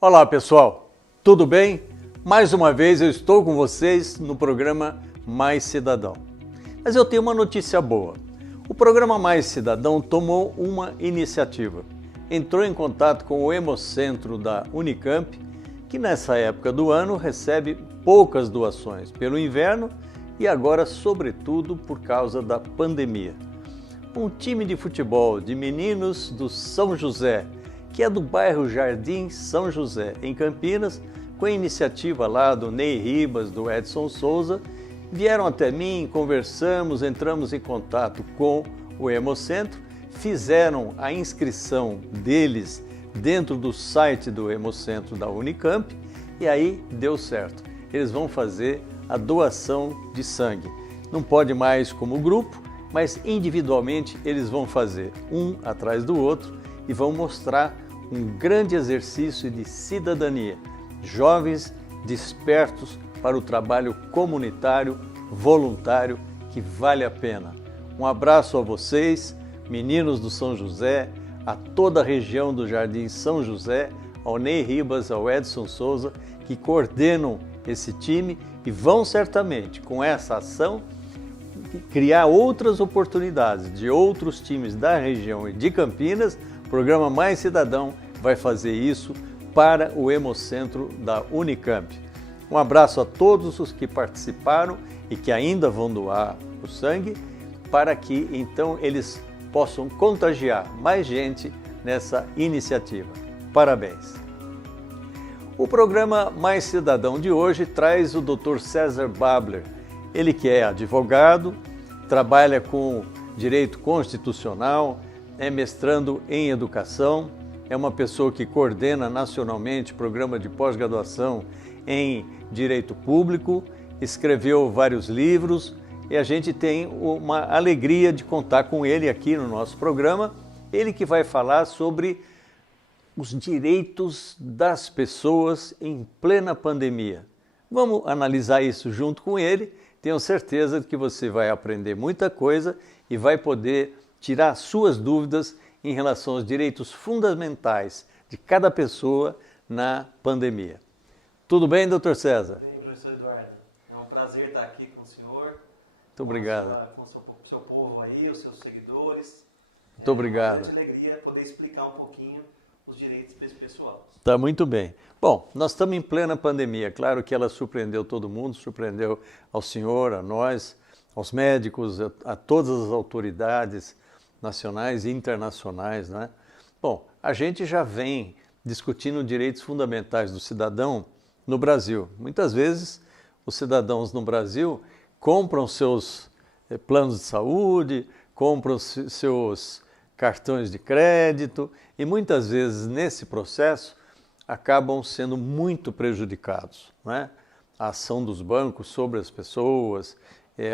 Olá pessoal, tudo bem? Mais uma vez eu estou com vocês no programa Mais Cidadão. Mas eu tenho uma notícia boa. O programa Mais Cidadão tomou uma iniciativa. Entrou em contato com o Hemocentro da Unicamp, que nessa época do ano recebe poucas doações pelo inverno e agora, sobretudo, por causa da pandemia. Um time de futebol de meninos do São José, que é do bairro Jardim São José, em Campinas, com a iniciativa lá do Ney Ribas, do Edson Souza, vieram até mim, conversamos, entramos em contato com o Hemocentro, fizeram a inscrição deles dentro do site do Hemocentro da Unicamp e aí deu certo. Eles vão fazer a doação de sangue. Não pode mais como grupo, mas individualmente eles vão fazer um atrás do outro e vão mostrar um grande exercício de cidadania. Jovens despertos para o trabalho comunitário, voluntário, que vale a pena. Um abraço a vocês, meninos do São José, a toda a região do Jardim São José, ao Ney Ribas, ao Edson Souza, que coordenam esse time e vão certamente, com essa ação, criar outras oportunidades de outros times da região e de Campinas. O programa Mais Cidadão vai fazer isso para o Hemocentro da Unicamp. Um abraço a todos os que participaram e que ainda vão doar o sangue, para que então eles possam contagiar mais gente nessa iniciativa. Parabéns! O programa Mais Cidadão de hoje traz o Dr. César Babler. Ele que é advogado, trabalha com direito constitucional, é mestrando em educação, é uma pessoa que coordena nacionalmente programa de pós-graduação em direito público, escreveu vários livros e a gente tem uma alegria de contar com ele aqui no nosso programa. Ele que vai falar sobre os direitos das pessoas em plena pandemia. Vamos analisar isso junto com ele. Tenho certeza de que você vai aprender muita coisa e vai poder tirar suas dúvidas em relação aos direitos fundamentais de cada pessoa na pandemia. Tudo bem, doutor César? Tudo bem, professor Eduardo. É um prazer estar aqui com o senhor. Muito obrigado. Com o seu povo aí, os seus seguidores. Muito obrigado. É uma grande alegria poder explicar um pouquinho os direitos desse pessoal. Tá muito bem. Bom, nós estamos em plena pandemia. Claro que ela surpreendeu todo mundo, surpreendeu ao senhor, a nós, aos médicos, a todas as autoridades nacionais e internacionais, né? Bom, a gente já vem discutindo direitos fundamentais do cidadão no Brasil. Muitas vezes os cidadãos no Brasil compram seus planos de saúde, compram seus cartões de crédito e muitas vezes nesse processo acabam sendo muito prejudicados, né? A ação dos bancos sobre as pessoas,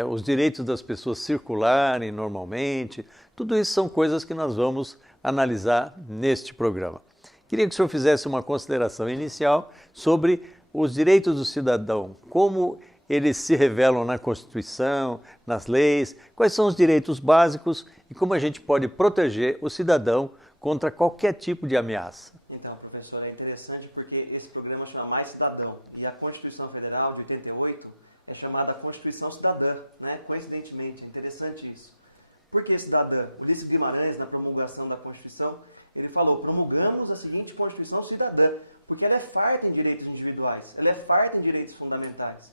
os direitos das pessoas circularem normalmente, tudo isso são coisas que nós vamos analisar neste programa. Queria que o senhor fizesse uma consideração inicial sobre os direitos do cidadão, como eles se revelam na Constituição, nas leis, quais são os direitos básicos e como a gente pode proteger o cidadão contra qualquer tipo de ameaça. Então, professor, é interessante porque esse programa chama Mais Cidadão e a Constituição Federal de 88 é chamada Constituição Cidadã, né? Coincidentemente, é interessante isso. Por que cidadã? Ulisses Guimarães, na promulgação da Constituição, ele falou: promulgamos a seguinte Constituição Cidadã, porque ela é farta em direitos individuais, ela é farta em direitos fundamentais.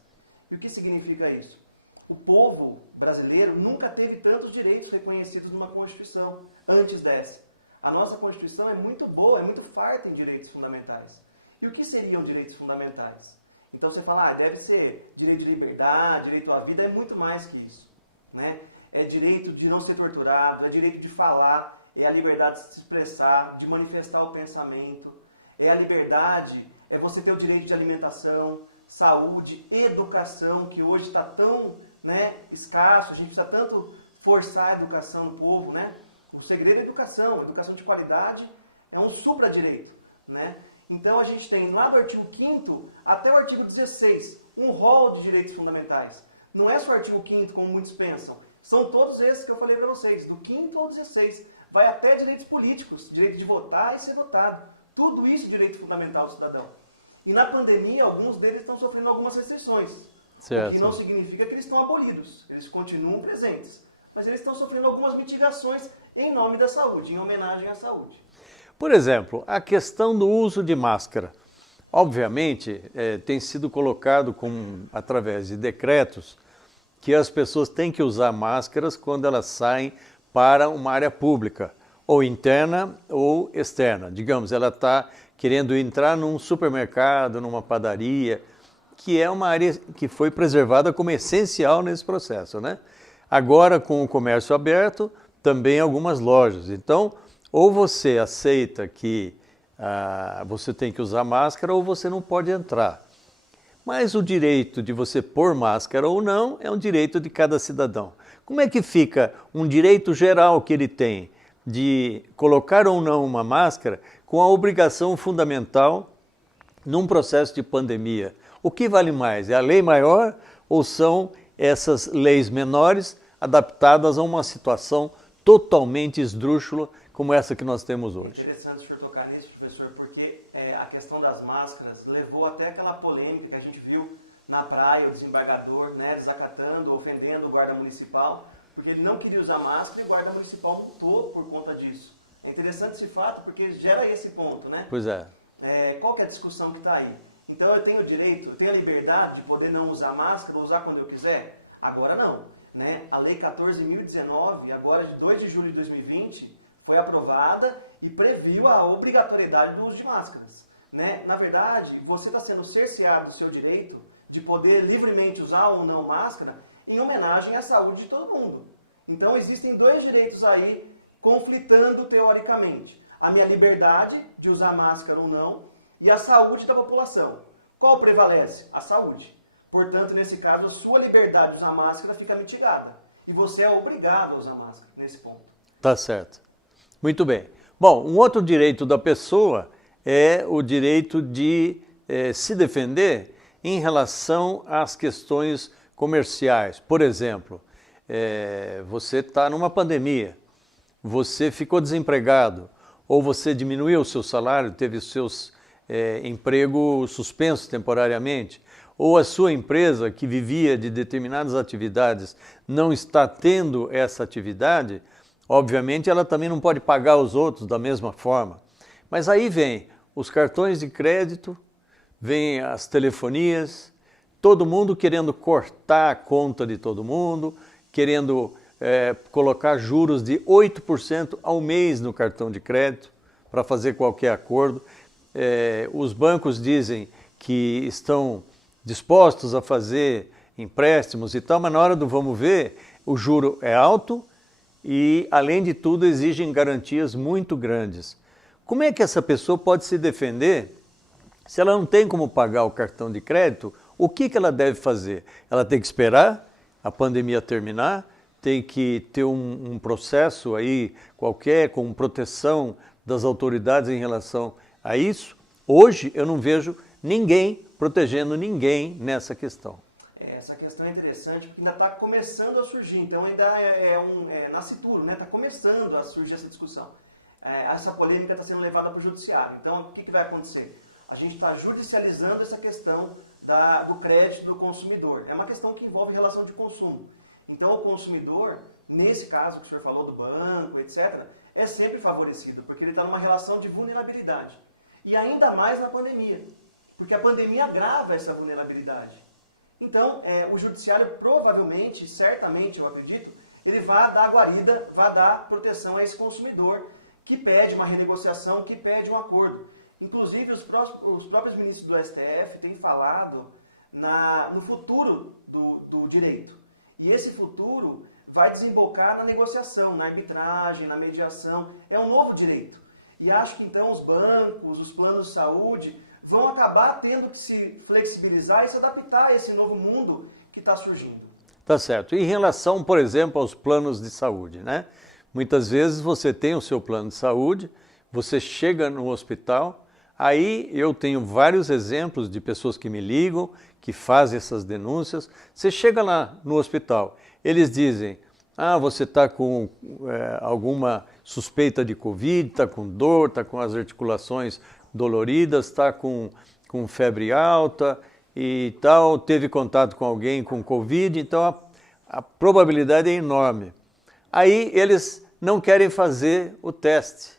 E o que significa isso? O povo brasileiro nunca teve tantos direitos reconhecidos numa Constituição antes dessa. A nossa Constituição é muito boa, é muito farta em direitos fundamentais. E o que seriam direitos fundamentais? Então você fala, deve ser direito de liberdade, direito à vida, é muito mais que isso, né? É direito de não ser torturado, é direito de falar, é a liberdade de se expressar, de manifestar o pensamento, é a liberdade, é você ter o direito de alimentação, saúde, educação, que hoje está tão, né, escasso, a gente precisa tanto forçar a educação no povo, né? O segredo é a educação de qualidade é um supra-direito, né? Então a gente tem lá do artigo 5º até o artigo 16 um rol de direitos fundamentais. Não é só o artigo 5º, como muitos pensam. São todos esses que eu falei para vocês, do 5º ao 16. Vai até direitos políticos, direito de votar e ser votado. Tudo isso é direito fundamental do cidadão. E na pandemia, alguns deles estão sofrendo algumas restrições. Certo. O que não significa que eles estão abolidos. Eles continuam presentes. Mas eles estão sofrendo algumas mitigações em nome da saúde, em homenagem à saúde. Por exemplo, a questão do uso de máscara. Obviamente, tem sido colocado através de decretos que as pessoas têm que usar máscaras quando elas saem para uma área pública, ou interna ou externa. Digamos, ela está querendo entrar num supermercado, numa padaria, que é uma área que foi preservada como essencial nesse processo, né? Agora, com o comércio aberto, também algumas lojas. Então, ou você aceita que você tem que usar máscara ou você não pode entrar. Mas o direito de você pôr máscara ou não é um direito de cada cidadão. Como é que fica um direito geral que ele tem de colocar ou não uma máscara com a obrigação fundamental num processo de pandemia? O que vale mais? É a lei maior ou são essas leis menores adaptadas a uma situação totalmente esdrúxula como essa que nós temos hoje? É interessante o senhor tocar nisso, professor, porque a questão das máscaras levou até aquela polêmica que a gente viu na praia, o desembargador, né, desacatando, ofendendo o guarda municipal, porque ele não queria usar máscara e o guarda municipal multou por conta disso. É interessante esse fato porque gera esse ponto, né? Pois é. Qual que é a discussão que está aí? Então eu tenho o direito, eu tenho a liberdade de poder não usar máscara ou usar quando eu quiser? Agora não. Né? A Lei 14.019, agora de 2 de julho de 2020, foi aprovada e previu a obrigatoriedade do uso de máscaras. Né? Na verdade, você está sendo cerceado do seu direito de poder livremente usar ou não máscara em homenagem à saúde de todo mundo. Então existem dois direitos aí conflitando teoricamente. A minha liberdade de usar máscara ou não e a saúde da população. Qual prevalece? A saúde. Portanto, nesse caso, a sua liberdade de usar máscara fica mitigada. E você é obrigado a usar máscara nesse ponto. Tá certo. Muito bem. Bom, um outro direito da pessoa é o direito de se defender em relação às questões comerciais. Por exemplo, você está numa pandemia, você ficou desempregado, ou você diminuiu o seu salário, teve os seus emprego suspenso temporariamente, ou a sua empresa que vivia de determinadas atividades não está tendo essa atividade, obviamente ela também não pode pagar os outros da mesma forma. Mas aí vem os cartões de crédito, vem as telefonias, todo mundo querendo cortar a conta de todo mundo, querendo colocar juros de 8% ao mês no cartão de crédito para fazer qualquer acordo. Os bancos dizem que estão dispostos a fazer empréstimos e tal, mas na hora do vamos ver, o juro é alto e, além de tudo, exigem garantias muito grandes. Como é que essa pessoa pode se defender se ela não tem como pagar o cartão de crédito? O que ela deve fazer? Ela tem que esperar a pandemia terminar, tem que ter um processo aí qualquer com proteção das autoridades em relação a isso? Hoje eu não vejo ninguém protegendo ninguém nessa questão. Essa questão é interessante porque ainda está começando a surgir, então ainda nascituro, né? Está começando a surgir essa discussão. Essa polêmica está sendo levada para o judiciário. Então, o que vai acontecer? A gente está judicializando essa questão do crédito do consumidor. É uma questão que envolve relação de consumo. Então, o consumidor, nesse caso que o senhor falou do banco, etc., é sempre favorecido, porque ele está numa relação de vulnerabilidade. E ainda mais na pandemia, porque a pandemia agrava essa vulnerabilidade. Então, o judiciário provavelmente, certamente, eu acredito, ele vai dar guarida, vai dar proteção a esse consumidor que pede uma renegociação, que pede um acordo. Inclusive, os próprios ministros do STF têm falado no futuro do direito. E esse futuro vai desembocar na negociação, na arbitragem, na mediação. É um novo direito. E acho que então os bancos, os planos de saúde vão acabar tendo que se flexibilizar e se adaptar a esse novo mundo que está surgindo. Tá certo. Em relação, por exemplo, aos planos de saúde, né? Muitas vezes você tem o seu plano de saúde, você chega no hospital, aí eu tenho vários exemplos de pessoas que me ligam, que fazem essas denúncias. Você chega lá no hospital, eles dizem, Ah, você está com alguma suspeita de Covid, está com dor, está com as articulações doloridas, está com febre alta e tal, teve contato com alguém com Covid, então a probabilidade é enorme. Aí eles não querem fazer o teste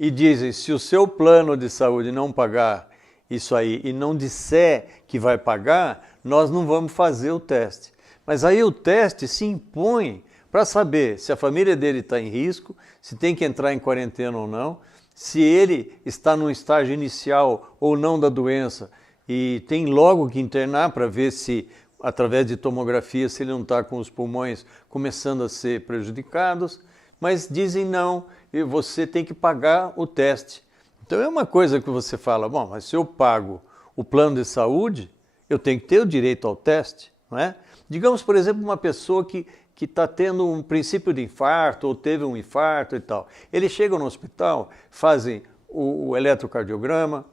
e dizem, se o seu plano de saúde não pagar isso aí e não disser que vai pagar, nós não vamos fazer o teste. Mas aí o teste se impõe para saber se a família dele está em risco, se tem que entrar em quarentena ou não, se ele está num estágio inicial ou não da doença e tem logo que internar para ver se, através de tomografia, se ele não está com os pulmões começando a ser prejudicados, mas dizem não, você tem que pagar o teste. Então é uma coisa que você fala, bom, mas se eu pago o plano de saúde, eu tenho que ter o direito ao teste, não é? Digamos, por exemplo, uma pessoa que está tendo um princípio de infarto ou teve um infarto e tal. Eles chegam no hospital, fazem o eletrocardiograma,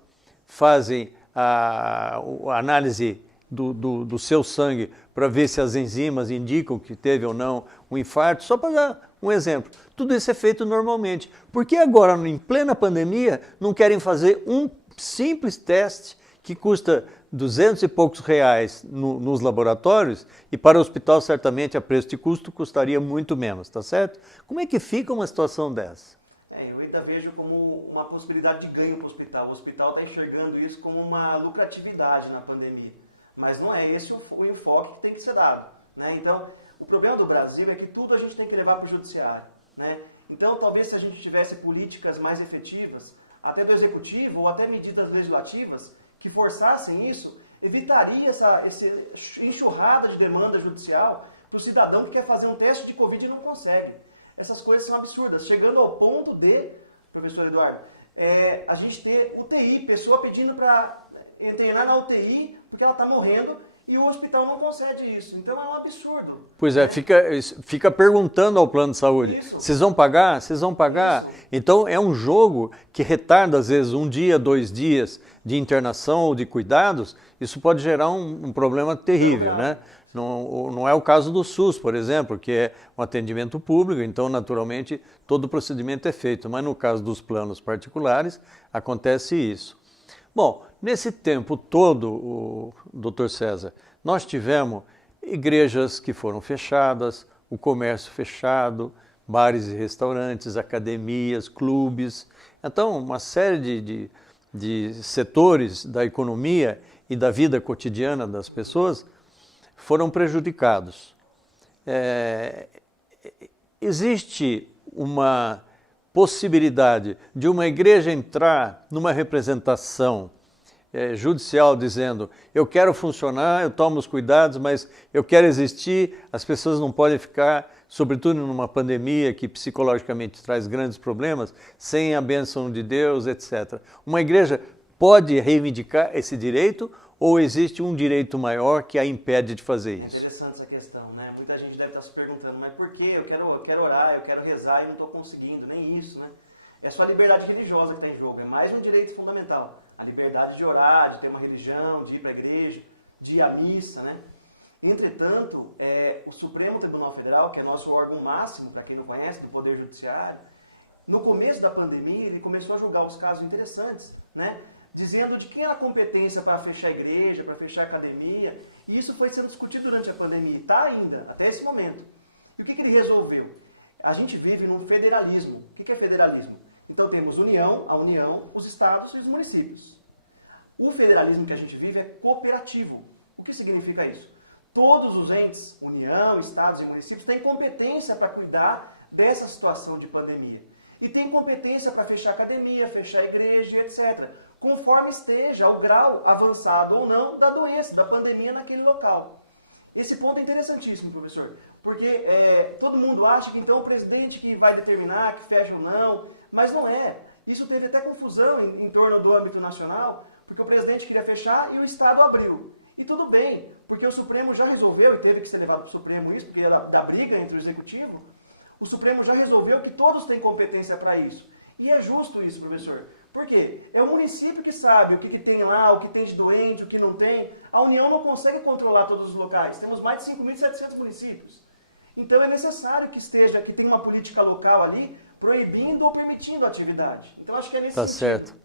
fazem a análise do seu sangue para ver se as enzimas indicam que teve ou não um infarto, só para dar um exemplo. Tudo isso é feito normalmente. Por que agora, em plena pandemia, não querem fazer um simples teste que custa 200 e poucos reais nos laboratórios e para o hospital certamente a preço de custo custaria muito menos, tá certo? Como é que fica uma situação dessa? Eu ainda vejo como uma possibilidade de ganho para o hospital. O hospital está enxergando isso como uma lucratividade na pandemia, mas não é esse o enfoque que tem que ser dado, né? Então, o problema do Brasil é que tudo a gente tem que levar para o judiciário, né? Então, talvez se a gente tivesse políticas mais efetivas, até do executivo ou até medidas legislativas, que forçassem isso, evitaria essa enxurrada de demanda judicial para o cidadão que quer fazer um teste de Covid e não consegue. Essas coisas são absurdas, chegando ao ponto de, professor Eduardo, a gente ter UTI, pessoa pedindo para internar na UTI porque ela está morrendo e o hospital não concede isso. Então é um absurdo. Pois é, fica perguntando ao plano de saúde, vocês vão pagar? Vocês vão pagar? Isso. Então é um jogo que retarda às vezes 1 dia, 2 dias de internação ou de cuidados, isso pode gerar um problema terrível, né? Não é o caso do SUS, por exemplo, que é um atendimento público, então naturalmente todo o procedimento é feito, mas no caso dos planos particulares acontece isso. Bom, nesse tempo todo, Dr. César, nós tivemos igrejas que foram fechadas, o comércio fechado, bares e restaurantes, academias, clubes. Então, uma série de setores da economia e da vida cotidiana das pessoas foram prejudicados. Existe uma possibilidade de uma igreja entrar numa representação judicial dizendo eu quero funcionar, eu tomo os cuidados, mas eu quero existir, as pessoas não podem ficar, sobretudo numa pandemia que psicologicamente traz grandes problemas, sem a bênção de Deus, etc. Uma igreja pode reivindicar esse direito ou existe um direito maior que a impede de fazer isso? É interessante essa questão, né? Muita gente deve estar se perguntando, mas por que eu quero orar, eu quero rezar e não estou conseguindo, nem isso, né? É só a liberdade religiosa que está em jogo, é mais um direito fundamental. A liberdade de orar, de ter uma religião, de ir para a igreja, de ir à missa, né? Entretanto, o Supremo Tribunal Federal, que é nosso órgão máximo, para quem não conhece, do Poder Judiciário, no começo da pandemia, ele começou a julgar os casos interessantes, né? Dizendo de quem era a competência para fechar a igreja, para fechar a academia, e isso foi sendo discutido durante a pandemia, e está ainda, até esse momento. E o que ele resolveu? A gente vive num federalismo. O que é federalismo? Então temos a União, os estados e os municípios. O federalismo que a gente vive é cooperativo. O que significa isso? Todos os entes, União, estados e municípios, têm competência para cuidar dessa situação de pandemia. E tem competência para fechar academia, fechar igreja, etc. Conforme esteja o grau avançado ou não da doença, da pandemia naquele local. Esse ponto é interessantíssimo, professor, porque todo mundo acha que então o presidente que vai determinar que fecha ou não, mas não é. Isso teve até confusão em torno do âmbito nacional, porque o presidente queria fechar e o Estado abriu. E tudo bem, porque o Supremo já resolveu, e teve que ser levado para o Supremo isso, porque era da briga entre o Executivo, o Supremo já resolveu que todos têm competência para isso. E é justo isso, professor. Por quê? É o município que sabe o que tem lá, o que tem de doente, o que não tem. A União não consegue controlar todos os locais. Temos mais de 5.700 municípios. Então é necessário que tenha uma política local ali proibindo ou permitindo a atividade. Então acho que é nesse Tá sentido. certo.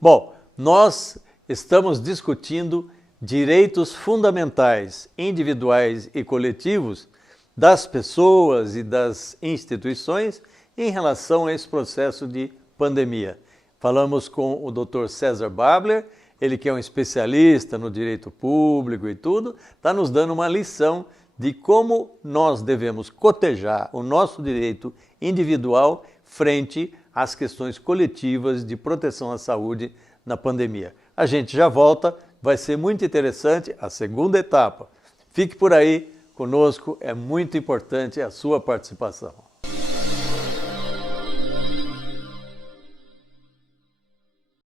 Bom, nós estamos discutindo direitos fundamentais, individuais e coletivos das pessoas e das instituições em relação a esse processo de pandemia. Falamos com o Dr. César Babler, ele que é um especialista no direito público e tudo, está nos dando uma lição de como nós devemos cotejar o nosso direito individual frente às questões coletivas de proteção à saúde na pandemia. A gente já volta, vai ser muito interessante a segunda etapa. Fique por aí conosco, é muito importante a sua participação.